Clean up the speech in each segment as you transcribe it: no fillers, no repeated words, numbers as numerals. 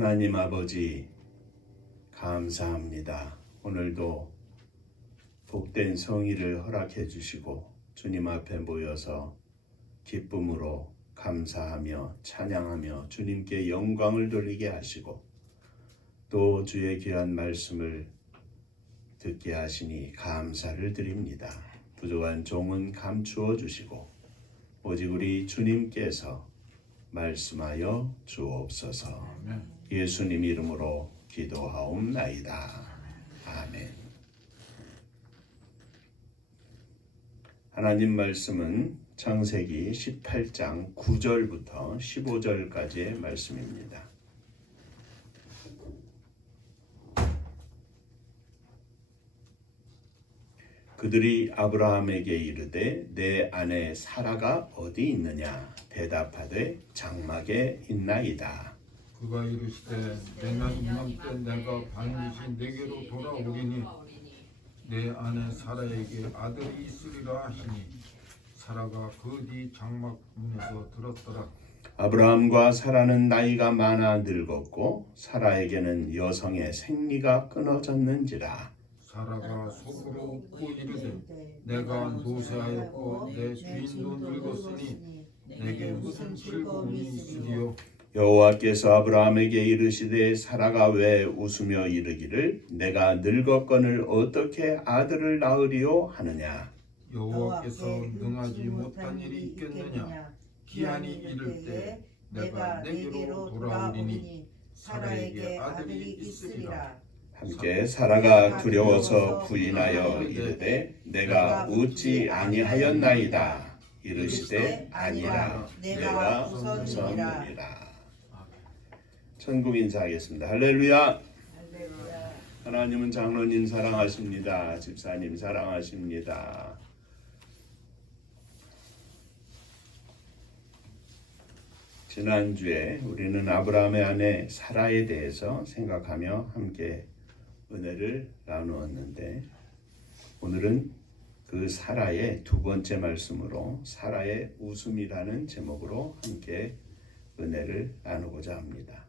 하나님 아버지 감사합니다. 오늘도 복된 성의를 허락해 주시고 주님 앞에 모여서 기쁨으로 감사하며 찬양하며 주님께 영광을 돌리게 하시고 또 주의 귀한 말씀을 듣게 하시니 감사를 드립니다. 부족한 종은 감추어 주시고 오직 우리 주님께서 말씀하여 주옵소서. 예수님 이름으로 기도하옵나이다. 아멘. 하나님 말씀은 창세기 18장 9절부터 15절까지의 말씀입니다. 그들이 아브라함에게 이르되 내 아내 사라가 어디 있느냐? 대답하되 장막에 있나이다. 그가 이르시되 내년 이맘때 내가 반드시 내게로 돌아오리니 내 아내 사라에게 아들이 있으리라 하시니 사라가 그 뒤 장막 문에서 들었더라. 아브라함과 사라는 나이가 많아 늙었고 사라에게는 여성의 생리가 끊어졌는지라. 사라가 속으로 웃고 이르되 내가 노쇠하였고 내 주인도 늙었으니 내게 무슨 즐거움이 있으리요. 여호와께서 아브라함에게 이르시되 사라가 왜 웃으며 이르기를 내가 늙었거늘 어떻게 아들을 낳으리요 하느냐. 여호와께서 능하지 못한 일이 있겠느냐. 기한이 이를 때 내가 내게로 돌아오리니 사라에게 아들이 있으리라. 함께 사라가 두려워서 부인하여 이르되 내가 웃지 아니하였나이다. 이르시되 아니라 내가 우선이라. 천국 인사하겠습니다. 할렐루야. 하나님은 장로님 사랑하십니다. 집사님 사랑하십니다. 지난주에 우리는 아브라함의 아내 사라에 대해서 생각하며 함께 은혜를 나누었는데 오늘은 그 사라의 두 번째 말씀으로 사라의 웃음이라는 제목으로 함께 은혜를 나누고자 합니다.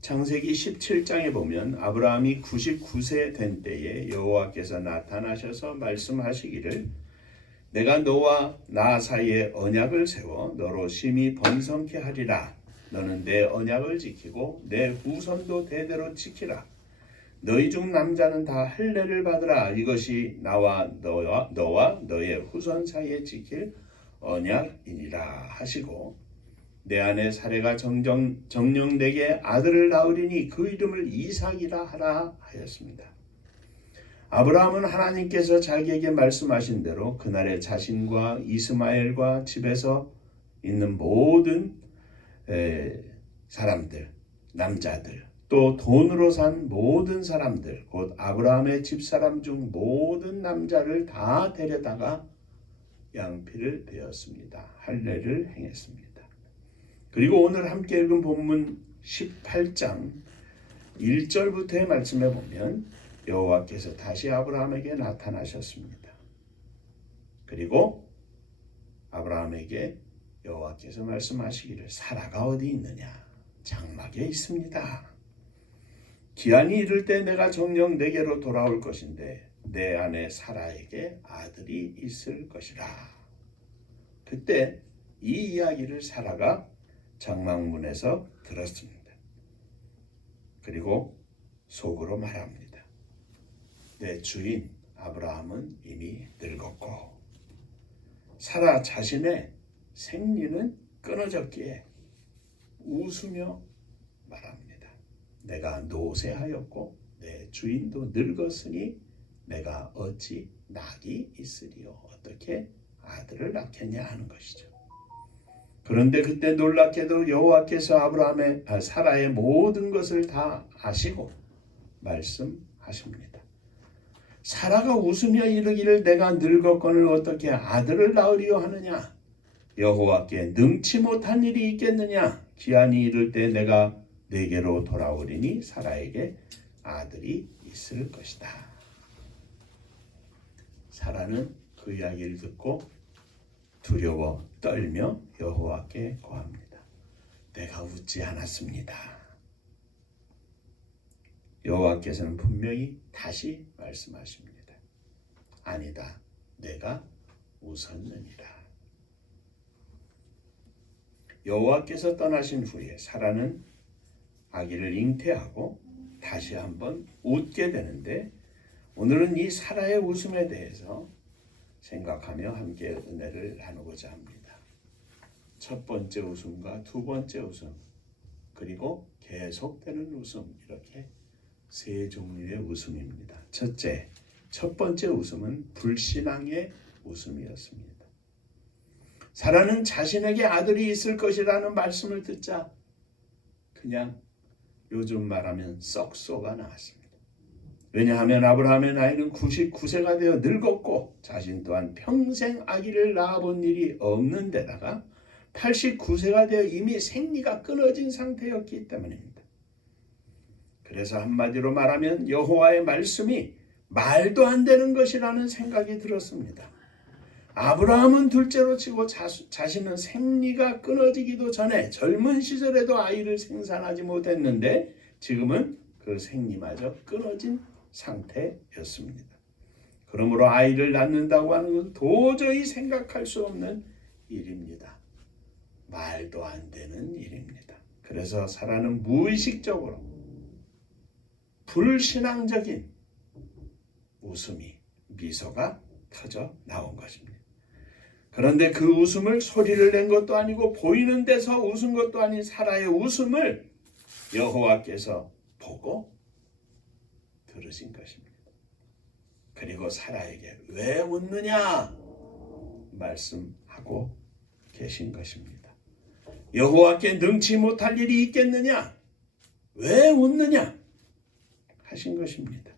창세기 17장에 보면 아브라함이 99세 된 때에 여호와께서 나타나셔서 말씀하시기를 내가 너와 나 사이에 언약을 세워 너로 심히 번성케 하리라. 너는 내 언약을 지키고 내 후손도 대대로 지키라. 너희 중 남자는 다 할례를 받으라. 이것이 나와 너와 너의 후손 사이에 지킬 언약이니라 하시고 내 아내 사레가 정녕 내게 아들을 낳으리니 그 이름을 이삭이라 하라 하였습니다. 아브라함은 하나님께서 자기에게 말씀하신 대로 그날의 자신과 이스마엘과 집에서 있는 모든 사람들, 남자들, 또 돈으로 산 모든 사람들, 곧 아브라함의 집사람 중 모든 남자를 다 데려다가 양피를 베었습니다. 할례를 행했습니다. 그리고 오늘 함께 읽은 본문 18장 1절부터의 말씀에 보면 여호와께서 다시 아브라함에게 나타나셨습니다. 그리고 아브라함에게 여호와께서 말씀하시기를 사라가 어디 있느냐? 장막에 있습니다. 기한이 이를 때 내가 정녕 내게로 돌아올 것인데 내 아내 사라에게 아들이 있을 것이라. 그때 이 이야기를 사라가 장막문에서 들었습니다. 그리고 속으로 말합니다. 내 주인 아브라함은 이미 늙었고 사라 자신의 생리는 끊어졌기에 웃으며 말합니다. 내가 노쇠하였고 내 주인도 늙었으니 내가 어찌 낙이 있으리요. 어떻게 아들을 낳겠냐 하는 것이죠. 그런데 그때 놀랍게도 여호와께서 사라의 모든 것을 다 아시고 말씀하십니다. 사라가 웃으며 이르기를 내가 늙었거늘 어떻게 아들을 낳으리요 하느냐. 여호와께 능치 못한 일이 있겠느냐. 기한이 이를 때 내가 내게로 돌아오리니 사라에게 아들이 있을 것이다. 사라는 그 이야기를 듣고 두려워 떨며 여호와께 고합니다. 내가 웃지 않았습니다. 여호와께서는 분명히 다시 말씀하십니다. 아니다, 내가 웃었느니라. 여호와께서 떠나신 후에 사라는 아기를 잉태하고 다시 한번 웃게 되는데, 오늘은 이 사라의 웃음에 대해서 생각하며 함께 은혜를 나누고자 합니다. 첫 번째 웃음과 두 번째 웃음, 그리고 계속되는 웃음, 이렇게 세 종류의 웃음입니다. 첫 번째 웃음은 불신앙의 웃음이었습니다. 사라는 자신에게 아들이 있을 것이라는 말씀을 듣자 그냥 요즘 말하면 썩 쏘가 나왔습니다. 왜냐하면 아브라함의 나이는 99세가 되어 늙었고 자신 또한 평생 아기를 낳아본 일이 없는 데다가 89세가 되어 이미 생리가 끊어진 상태였기 때문입니다. 그래서 한마디로 말하면 여호와의 말씀이 말도 안 되는 것이라는 생각이 들었습니다. 아브라함은 둘째로 치고 자신은 생리가 끊어지기도 전에 젊은 시절에도 아이를 생산하지 못했는데 지금은 그 생리마저 끊어진 상태였습니다. 그러므로 아이를 낳는다고 하는 것은 도저히 생각할 수 없는 일입니다. 말도 안 되는 일입니다. 그래서 사라는 무의식적으로 불신앙적인 미소가 터져 나온 것입니다. 그런데 그 웃음을 소리를 낸 것도 아니고 보이는 데서 웃은 것도 아닌 사라의 웃음을 여호와께서 보고 들으신 것입니다. 그리고 사라에게 왜 웃느냐 말씀하고 계신 것입니다. 여호와께 능치 못할 일이 있겠느냐? 왜 웃느냐? 하신 것입니다.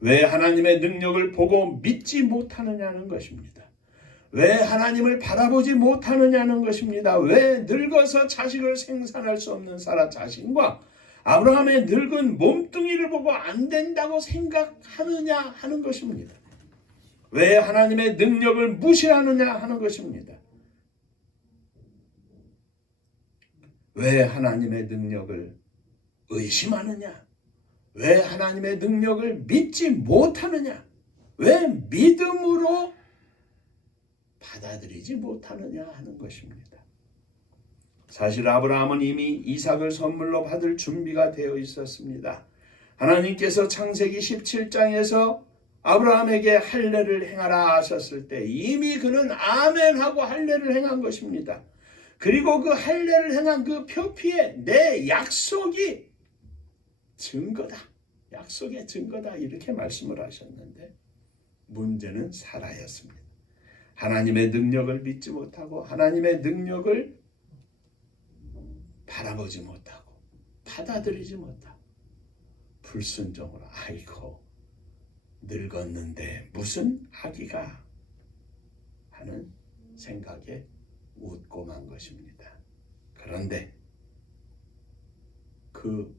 왜 하나님의 능력을 보고 믿지 못하느냐는 것입니다. 왜 하나님을 바라보지 못하느냐는 것입니다. 왜 늙어서 자식을 생산할 수 없는 사라 자신과 아브라함의 늙은 몸뚱이를 보고 안 된다고 생각하느냐 하는 것입니다. 왜 하나님의 능력을 무시하느냐 하는 것입니다. 왜 하나님의 능력을 의심하느냐? 왜 하나님의 능력을 믿지 못하느냐? 왜 믿음으로 받아들이지 못하느냐 하는 것입니다. 사실 아브라함은 이미 이삭을 선물로 받을 준비가 되어 있었습니다. 하나님께서 창세기 17장에서 아브라함에게 할례를 행하라 하셨을 때 이미 그는 아멘하고 할례를 행한 것입니다. 그리고 그 할례를 행한 그 표피에 내 약속이 증거다. 약속의 증거다. 이렇게 말씀을 하셨는데 문제는 사라였습니다. 하나님의 능력을 믿지 못하고 하나님의 능력을 바라보지 못하고 받아들이지 못하고 불순종으로 아이고 늙었는데 무슨 아기가 하는 생각에 웃고 만 것입니다. 그런데 그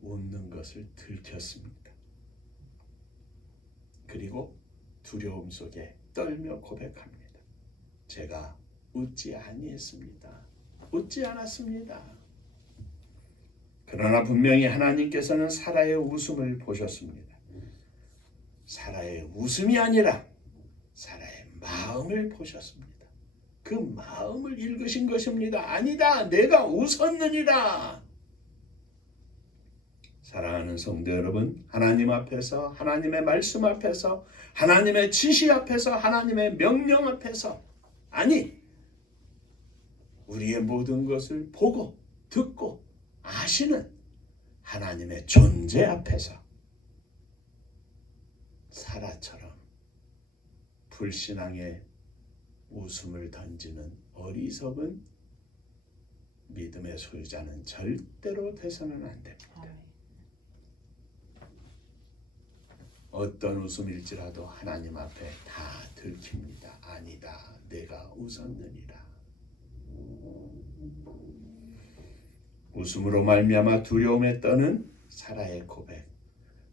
웃는 것을 들켰습니다. 그리고 두려움 속에 떨며 고백합니다. 제가 웃지 아니했습니다. 웃지 않았습니다. 그러나 분명히 하나님께서는 사라의 웃음을 보셨습니다. 사라의 웃음이 아니라 사라의 마음을 보셨습니다. 그 마음을 읽으신 것입니다. 아니다, 내가 웃었느니라. 사랑하는 성도 여러분, 하나님 앞에서, 하나님의 말씀 앞에서, 하나님의 지시 앞에서, 하나님의 명령 앞에서, 아니 우리의 모든 것을 보고 듣고 아시는 하나님의 존재 앞에서 사라처럼 불신앙의 웃음을 던지는 어리석은 믿음의 소유자는 절대로 돼서는 안 됩니다. 어떤 웃음일지라도 하나님 앞에 다 들킵니다. 아니다, 내가 웃었느니라. 웃음으로 말미암아 두려움에 떠는 사라의 고백.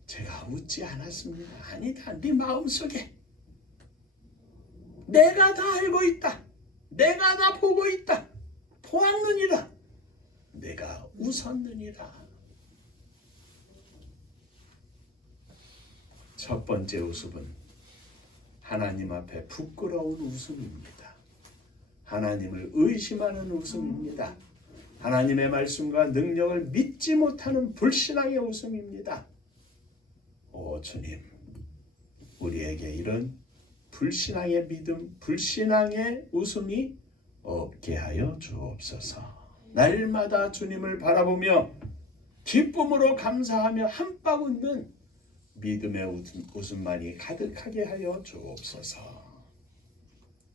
제가 웃지 않았습니다. 아니다, 네 마음속에 내가 다 알고 있다. 내가 다 보고 있다. 보았느니라. 내가 웃었느니라. 첫 번째 웃음은 하나님 앞에 부끄러운 웃음입니다. 하나님을 의심하는 웃음입니다. 하나님의 말씀과 능력을 믿지 못하는 불신앙의 웃음입니다. 오 주님, 우리에게 이런 불신앙의 믿음, 불신앙의 웃음이 없게 하여 주옵소서. 날마다 주님을 바라보며 기쁨으로 감사하며 한박 웃는 믿음의 웃음만이 가득하게 하여 주옵소서.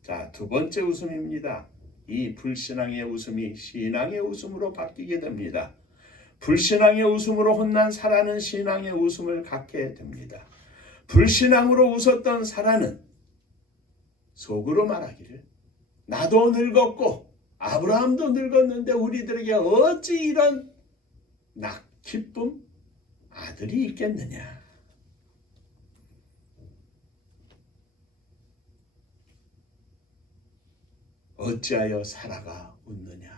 자, 두 번째 웃음입니다. 이 불신앙의 웃음이 신앙의 웃음으로 바뀌게 됩니다. 불신앙의 웃음으로 혼난 사라는 신앙의 웃음을 갖게 됩니다. 불신앙으로 웃었던 사라는 속으로 말하기를 나도 늙었고 아브라함도 늙었는데 우리들에게 어찌 이런 기쁨 아들이 있겠느냐. 어찌하여 사라가 웃느냐.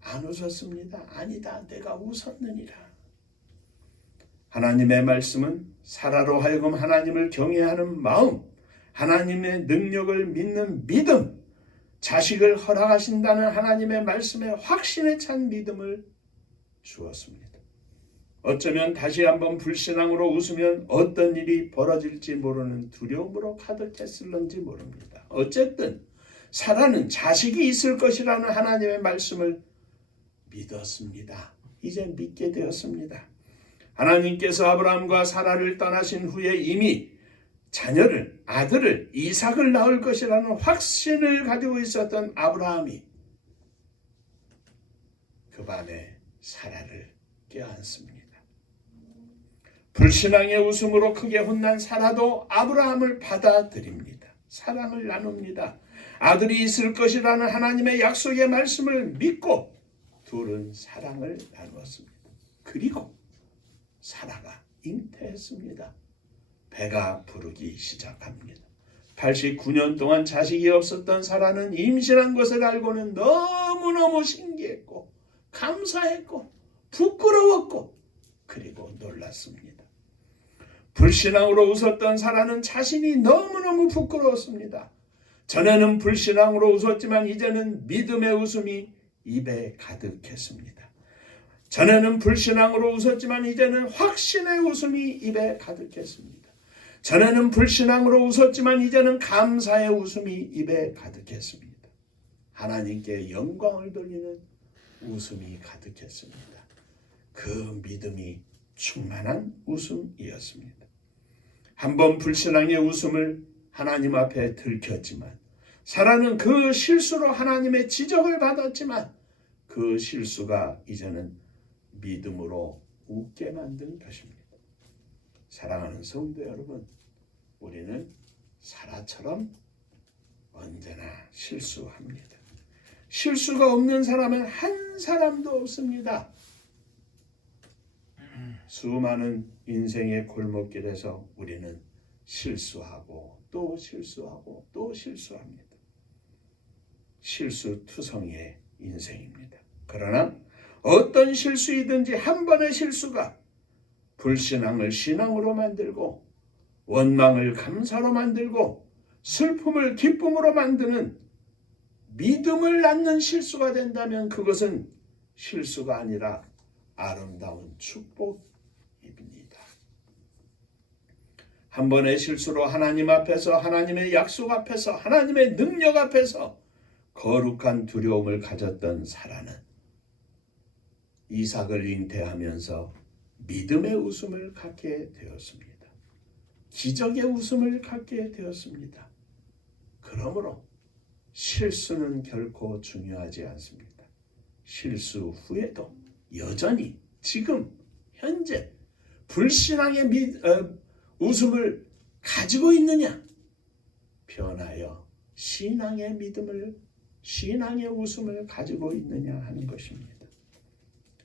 안 웃었습니다. 아니다. 내가 웃었느니라. 하나님의 말씀은 사라로 하여금 하나님을 경외하는 마음, 하나님의 능력을 믿는 믿음, 자식을 허락하신다는 하나님의 말씀에 확신에 찬 믿음을 주었습니다. 어쩌면 다시 한번 불신앙으로 웃으면 어떤 일이 벌어질지 모르는 두려움으로 가득했을런지 모릅니다. 어쨌든 사라는 자식이 있을 것이라는 하나님의 말씀을 믿었습니다. 이제 믿게 되었습니다. 하나님께서 아브라함과 사라를 떠나신 후에 이미 자녀를, 아들을, 이삭을 낳을 것이라는 확신을 가지고 있었던 아브라함이 그 밤에 사라를 깨어안습니다. 불신앙의 웃음으로 크게 혼난 사라도 아브라함을 받아들입니다. 사랑을 나눕니다. 아들이 있을 것이라는 하나님의 약속의 말씀을 믿고 둘은 사랑을 나누었습니다. 그리고 사라가 잉태했습니다. 배가 부르기 시작합니다. 89년 동안 자식이 없었던 사라는 임신한 것을 알고는 너무너무 신기했고 감사했고 부끄러웠고 그리고 놀랐습니다. 불신앙으로 웃었던 사라는 자신이 너무너무 부끄러웠습니다. 전에는 불신앙으로 웃었지만 이제는 믿음의 웃음이 입에 가득했습니다. 전에는 불신앙으로 웃었지만 이제는 확신의 웃음이 입에 가득했습니다. 전에는 불신앙으로 웃었지만 이제는 감사의 웃음이 입에 가득했습니다. 하나님께 영광을 돌리는 웃음이 가득했습니다. 그 믿음이 충만한 웃음이었습니다. 한번 불신앙의 웃음을 하나님 앞에 들켰지만 사라는 그 실수로 하나님의 지적을 받았지만 그 실수가 이제는 믿음으로 웃게 만든 것입니다. 사랑하는 성도 여러분, 우리는 사라처럼 언제나 실수합니다. 실수가 없는 사람은 한 사람도 없습니다. 수많은 인생의 골목길에서 우리는 실수하고 또 실수하고 또 실수합니다. 실수투성이의 인생입니다. 그러나 어떤 실수이든지 한 번의 실수가 불신앙을 신앙으로 만들고 원망을 감사로 만들고 슬픔을 기쁨으로 만드는 믿음을 낳는 실수가 된다면 그것은 실수가 아니라 아름다운 축복입니다. 한 번의 실수로 하나님 앞에서 하나님의 약속 앞에서 하나님의 능력 앞에서 거룩한 두려움을 가졌던 사라는 이삭을 잉태하면서 믿음의 웃음을 갖게 되었습니다. 기적의 웃음을 갖게 되었습니다. 그러므로 실수는 결코 중요하지 않습니다. 실수 후에도 여전히 지금 현재 불신앙의 웃음을 가지고 있느냐? 변하여 신앙의 믿음을, 신앙의 웃음을 가지고 있느냐 하는 것입니다.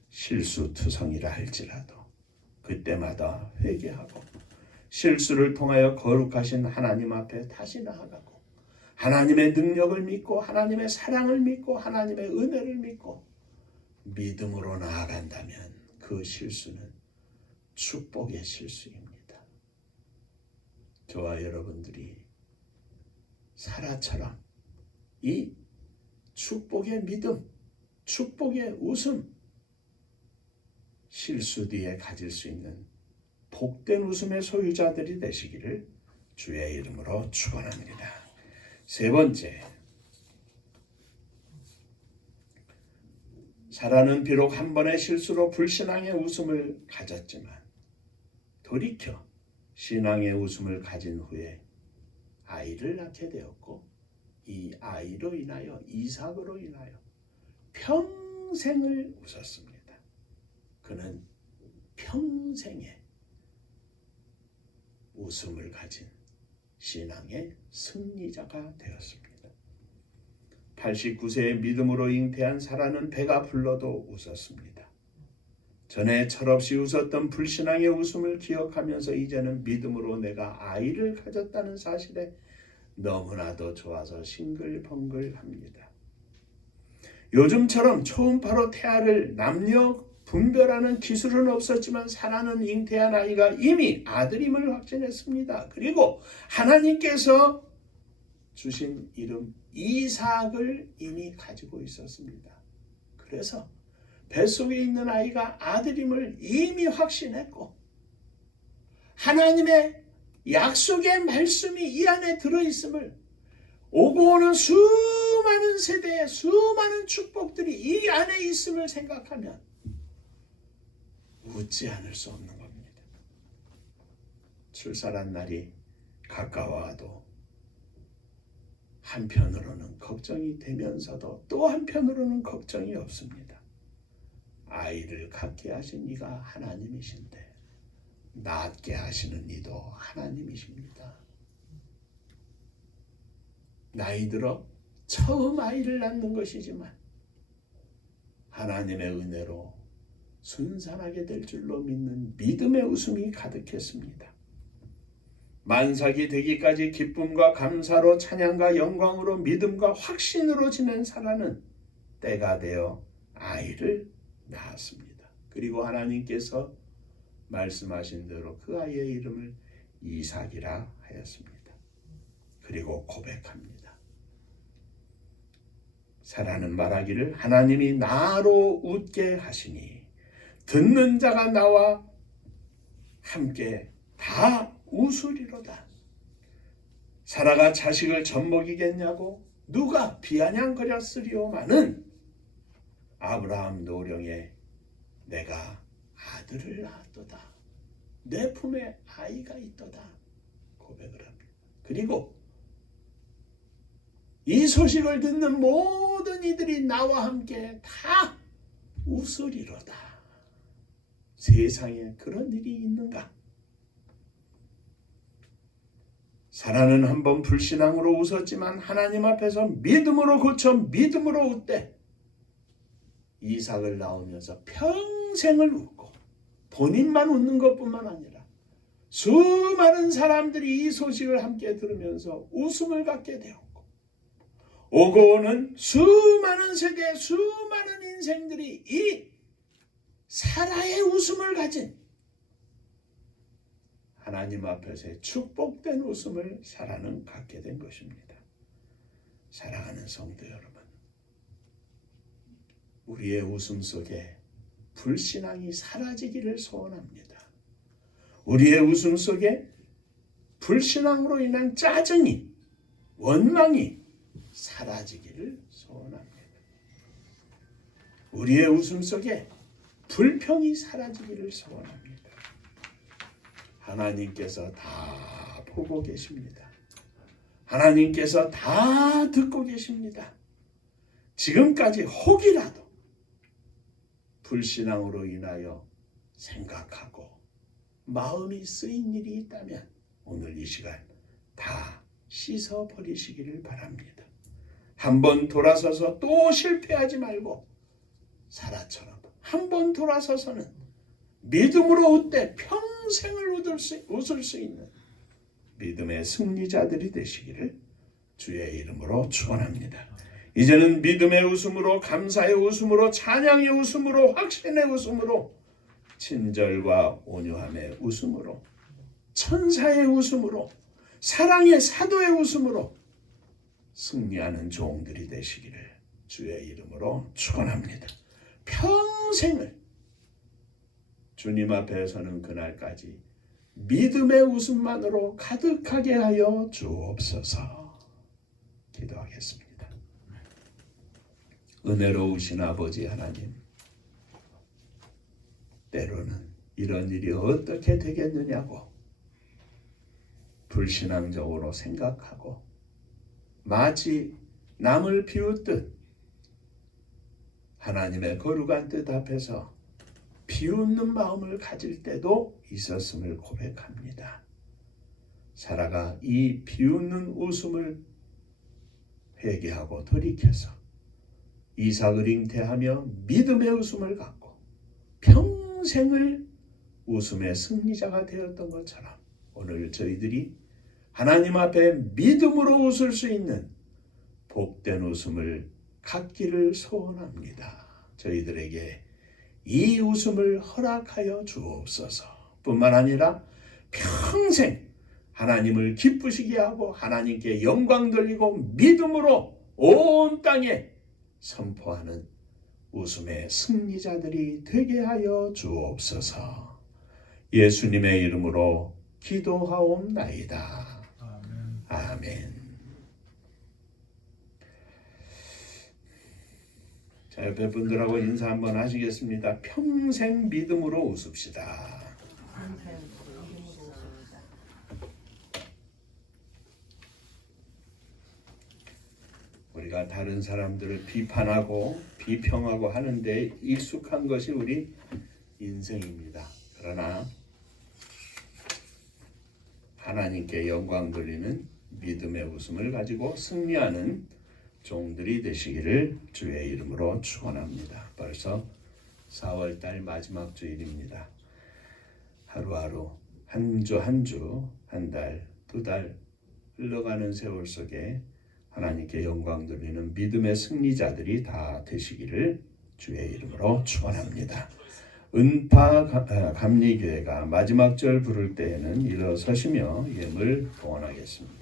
실수투성이라 할지라도 그때마다 회개하고 실수를 통하여 거룩하신 하나님 앞에 다시 나아가고 하나님의 능력을 믿고 하나님의 사랑을 믿고 하나님의 은혜를 믿고 믿음으로 나아간다면 그 실수는 축복의 실수입니다. 저와 여러분들이 사라처럼 이 축복의 믿음, 축복의 웃음, 실수 뒤에 가질 수 있는 복된 웃음의 소유자들이 되시기를 주의 이름으로 축원합니다. 세 번째, 사라는 비록 한 번의 실수로 불신앙의 웃음을 가졌지만 돌이켜 신앙의 웃음을 가진 후에 아이를 낳게 되었고 이 아이로 인하여 이삭으로 인하여 평생을 웃었습니다. 그는 평생에 웃음을 가진 신앙의 승리자가 되었습니다. 89세의 믿음으로 잉태한 사라는 배가 불러도 웃었습니다. 전에 철없이 웃었던 불신앙의 웃음을 기억하면서 이제는 믿음으로 내가 아이를 가졌다는 사실에 너무나도 좋아서 싱글벙글합니다. 요즘처럼 초음파로 태아를 남녀 분별하는 기술은 없었지만 사라는 잉태한 아이가 이미 아들임을 확신했습니다. 그리고 하나님께서 주신 이름 이삭을 이미 가지고 있었습니다. 그래서 뱃속에 있는 아이가 아들임을 이미 확신했고 하나님의 약속의 말씀이 이 안에 들어있음을 오고 오는 수많은 세대의 수많은 축복들이 이 안에 있음을 생각하면 웃지 않을 수 없는 겁니다. 출산한 날이 가까워와도 한편으로는 걱정이 되면서도 또 한편으로는 걱정이 없습니다. 아이를 갖게 하신 이가 하나님이신데 낳게 하시는 이도 하나님이십니다. 나이 들어 처음 아이를 낳는 것이지만 하나님의 은혜로 순산하게 될 줄로 믿는 믿음의 웃음이 가득했습니다. 만삭이 되기까지 기쁨과 감사로 찬양과 영광으로 믿음과 확신으로 지낸 사라는 때가 되어 아이를 낳았습니다. 그리고 하나님께서 말씀하신 대로 그 아이의 이름을 이삭이라 하였습니다. 그리고 고백합니다. 사라는 말하기를 하나님이 나로 웃게 하시니 듣는 자가 나와 함께 다 웃으리로다. 사라가 자식을 젖먹이겠냐고 누가 비아냥거렸으리오마는 아브라함 노령에 내가 아들을 낳았도다. 내 품에 아이가 있도다. 고백을 합니다. 그리고 이 소식을 듣는 모든 이들이 나와 함께 다 웃으리로다. 세상에 그런 일이 있는가? 사라는 한번 불신앙으로 웃었지만 하나님 앞에서 믿음으로 고쳐 믿음으로 웃되 이삭을 낳으면서 평생을 웃고 본인만 웃는 것뿐만 아니라 수많은 사람들이 이 소식을 함께 들으면서 웃음을 갖게 되었고 오고 오는 수많은 세대 수많은 인생들이 이 사라의 웃음을 가진 하나님 앞에서의 축복된 웃음을 사라는 갖게 된 것입니다. 사랑하는 성도 여러분, 우리의 웃음 속에 불신앙이 사라지기를 소원합니다. 우리의 웃음 속에 불신앙으로 인한 짜증이, 원망이 사라지기를 소원합니다. 우리의 웃음 속에 불평이 사라지기를 소원합니다. 하나님께서 다 보고 계십니다. 하나님께서 다 듣고 계십니다. 지금까지 혹이라도 불신앙으로 인하여 생각하고 마음이 쓰인 일이 있다면 오늘 이 시간 다 씻어버리시기를 바랍니다. 한번 돌아서서 또 실패하지 말고 사라처럼 한번 돌아서서는 믿음으로 웃되 평생을 웃을 수 있는 믿음의 승리자들이 되시기를 주의 이름으로 축원합니다. 이제는 믿음의 웃음으로, 감사의 웃음으로, 찬양의 웃음으로, 확신의 웃음으로, 친절과 온유함의 웃음으로, 천사의 웃음으로, 사랑의 사도의 웃음으로 승리하는 종들이 되시기를 주의 이름으로 축원합니다. 평생을 주님 앞에 서는 그날까지 믿음의 웃음만으로 가득하게 하여 주옵소서. 기도하겠습니다. 은혜로우신 아버지 하나님, 때로는 이런 일이 어떻게 되겠느냐고 불신앙적으로 생각하고 마치 남을 비웃듯 하나님의 거룩한 뜻 앞에서 비웃는 마음을 가질 때도 있었음을 고백합니다. 살아가 이 비웃는 웃음을 회개하고 돌이켜서 이삭을 잉태하며 믿음의 웃음을 갖고 평생을 웃음의 승리자가 되었던 것처럼 오늘 저희들이 하나님 앞에 믿음으로 웃을 수 있는 복된 웃음을 갖기를 소원합니다. 저희들에게 이 웃음을 허락하여 주옵소서. 뿐만 아니라 평생 하나님을 기쁘시게 하고 하나님께 영광 돌리고 믿음으로 온 땅에 선포하는 웃음의 승리자들이 되게 하여 주옵소서. 예수님의 이름으로 기도하옵나이다. 아멘. 아멘. 자, 옆에 분들하고 인사 한번 하시겠습니다. 평생 믿음으로 웃읍시다. 우리가 다른 사람들을 비판하고 비평하고 하는데 익숙한 것이 우리 인생입니다. 그러나 하나님께 영광 돌리는 믿음의 웃음을 가지고 승리하는 종들이 되시기를 주의 이름으로 축원합니다. 벌써 4월달 마지막 주일입니다. 하루하루 한 주 한 주, 한 달, 두 달 흘러가는 세월 속에 하나님께 영광 돌리는 믿음의 승리자들이 다 되시기를 주의 이름으로 축원합니다. 은파 감리교회가 마지막 절 부를 때에는 일어서시며 예물 봉헌하겠습니다.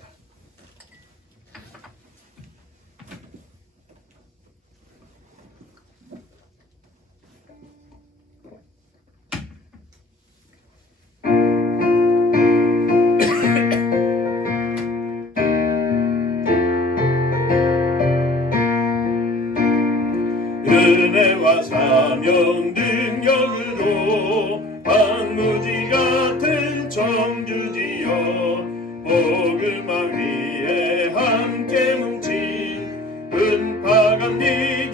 은혜와 사명 능력으로 방무지 같은 청주지여 복음화 위에 함께 뭉친 은파감리교회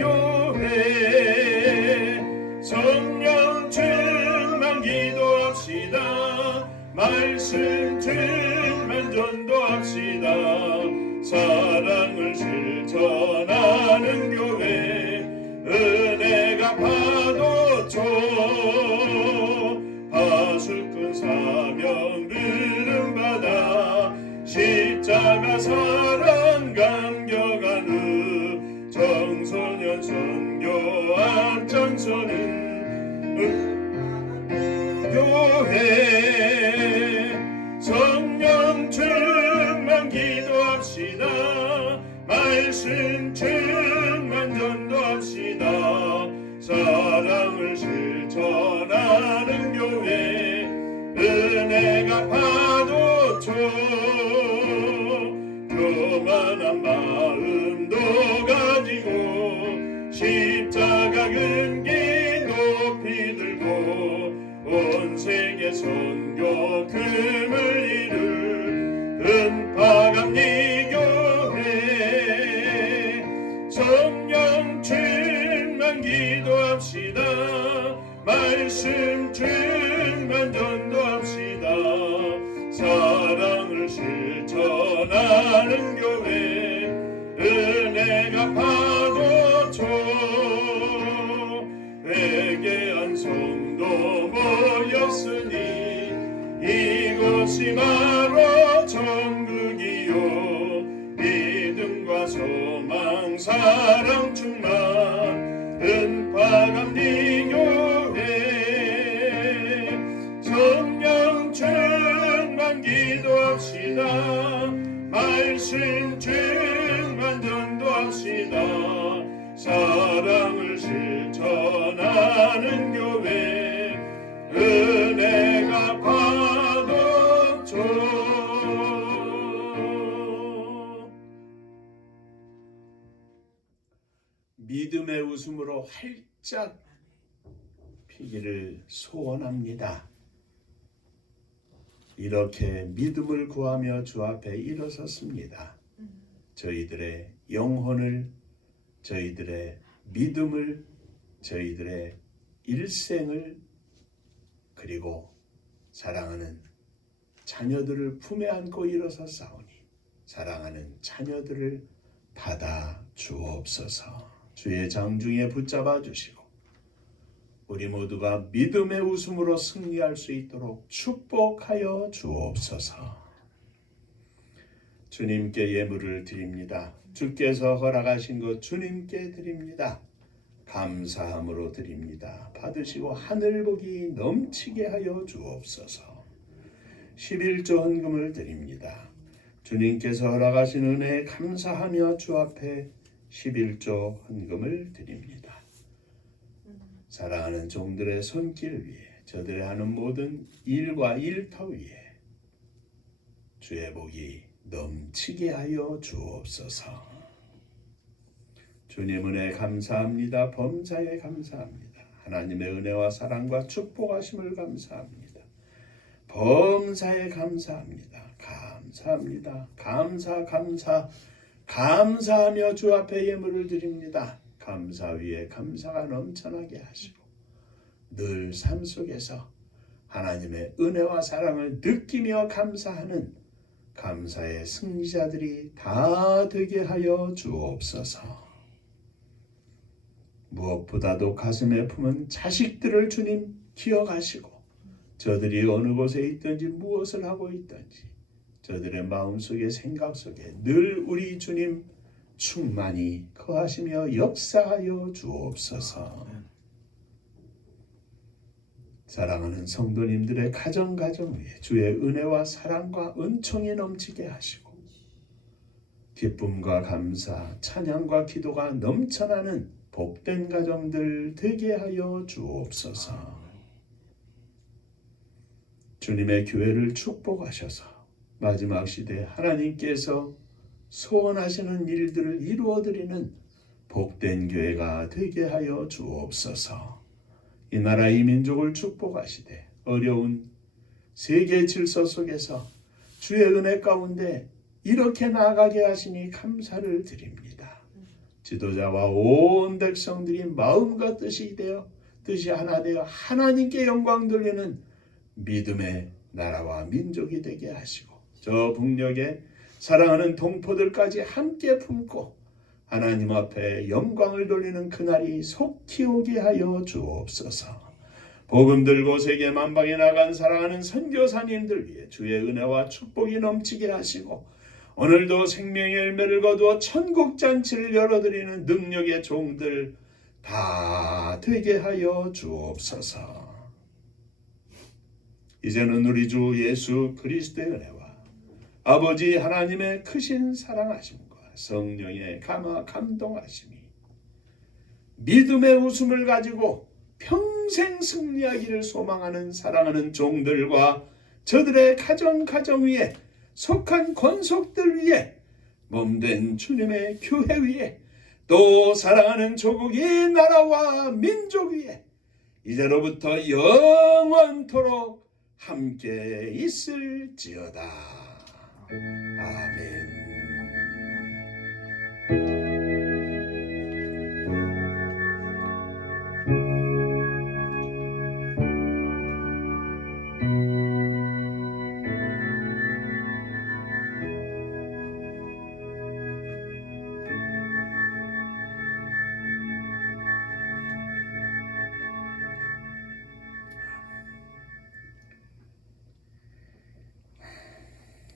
성령 충만 기도합시다. 말씀 충만 전도합시다. 사랑을 실천하는 교회 은혜가 파도쳐 하수꾼 사명 부름받아 십자가 사랑 감격하는 청소년 선교 앞장서는 교회 성령 충만 기도합시다. 말씀 충만 전도합시다. 사랑을 실천하는 교회 은혜가 파도쳐 교만한 마음도 가지고 십자가 근기 높이 들고 온 세계 선교 금을 이룰 은파감리교회 성령 충만 기도합시다. 말씀 충만 전도합시다. 사랑을 실천하는 교회 은혜가 파도쳐 회개한 성도 모였으니 이곳이 바로 천국이요 믿음 사랑 충만 은파감리 교회 성령 충만 기도합시다. 말씀 충만 전도합시다. 사랑을 실천하는 교회 은혜가 파도쳐. 믿음의 웃음으로 활짝 피기를 소원합니다. 이렇게 믿음을 구하며 주 앞에 일어섰습니다. 저희들의 영혼을, 저희들의 믿음을, 저희들의 일생을, 그리고 사랑하는 자녀들을 품에 안고 일어섰사오니 사랑하는 자녀들을 받아 주옵소서. 주의 장중에 붙잡아 주시고 우리 모두가 믿음의 웃음으로 승리할 수 있도록 축복하여 주옵소서. 주님께 예물을 드립니다. 주께서 허락하신 것 주님께 드립니다. 감사함으로 드립니다. 받으시고 하늘복이 넘치게 하여 주옵소서. 11조 헌금을 드립니다. 주님께서 허락하신 은혜에 감사하며 주 앞에 11조 헌금을 드립니다. 사랑하는 종들의 손길 위에, 저들의 하는 모든 일과 일터 위에 주의 복이 넘치게 하여 주옵소서. 주님 은혜 감사합니다. 범사에 감사합니다. 하나님의 은혜와 사랑과 축복하심을 감사합니다. 범사에 감사합니다. 감사합니다. 감사하며 주 앞에 예물을 드립니다. 감사 위에 감사가 넘쳐나게 하시고 늘 삶 속에서 하나님의 은혜와 사랑을 느끼며 감사하는 감사의 승리자들이 다 되게 하여 주옵소서. 무엇보다도 가슴에 품은 자식들을 주님 기억하시고 저들이 어느 곳에 있든지 무엇을 하고 있든지 저들의 마음속에 생각 속에 늘 우리 주님 충만히 거하시며 역사하여 주옵소서. 사랑하는 성도님들의 가정 위에 주의 은혜와 사랑과 은총이 넘치게 하시고 기쁨과 감사, 찬양과 기도가 넘쳐나는 복된 가정들 되게 하여 주옵소서. 주님의 교회를 축복하셔서 마지막 시대 하나님께서 소원하시는 일들을 이루어드리는 복된 교회가 되게 하여 주옵소서. 이 나라 이 민족을 축복하시되 어려운 세계 질서 속에서 주의 은혜 가운데 이렇게 나아가게 하시니 감사를 드립니다. 지도자와 온 백성들이 마음과 뜻이 하나 되어 하나님께 영광 돌리는 믿음의 나라와 민족이 되게 하시고 저 북녘에 사랑하는 동포들까지 함께 품고 하나님 앞에 영광을 돌리는 그날이 속히 오게 하여 주옵소서. 복음 들고 세계 만방에 나간 사랑하는 선교사님들 위해 주의 은혜와 축복이 넘치게 하시고 오늘도 생명의 열매를 거두어 천국 잔치를 열어드리는 능력의 종들 다 되게 하여 주옵소서. 이제는 우리 주 예수 그리스도의 은혜와 아버지 하나님의 크신 사랑하심과 성령의 감동하심이 믿음의 웃음을 가지고 평생 승리하기를 소망하는 사랑하는 종들과 저들의 가정 위에 속한 권속들 위에 몸된 주님의 교회 위에 또 사랑하는 조국의 나라와 민족 위에 이제로부터 영원토록 함께 있을지어다.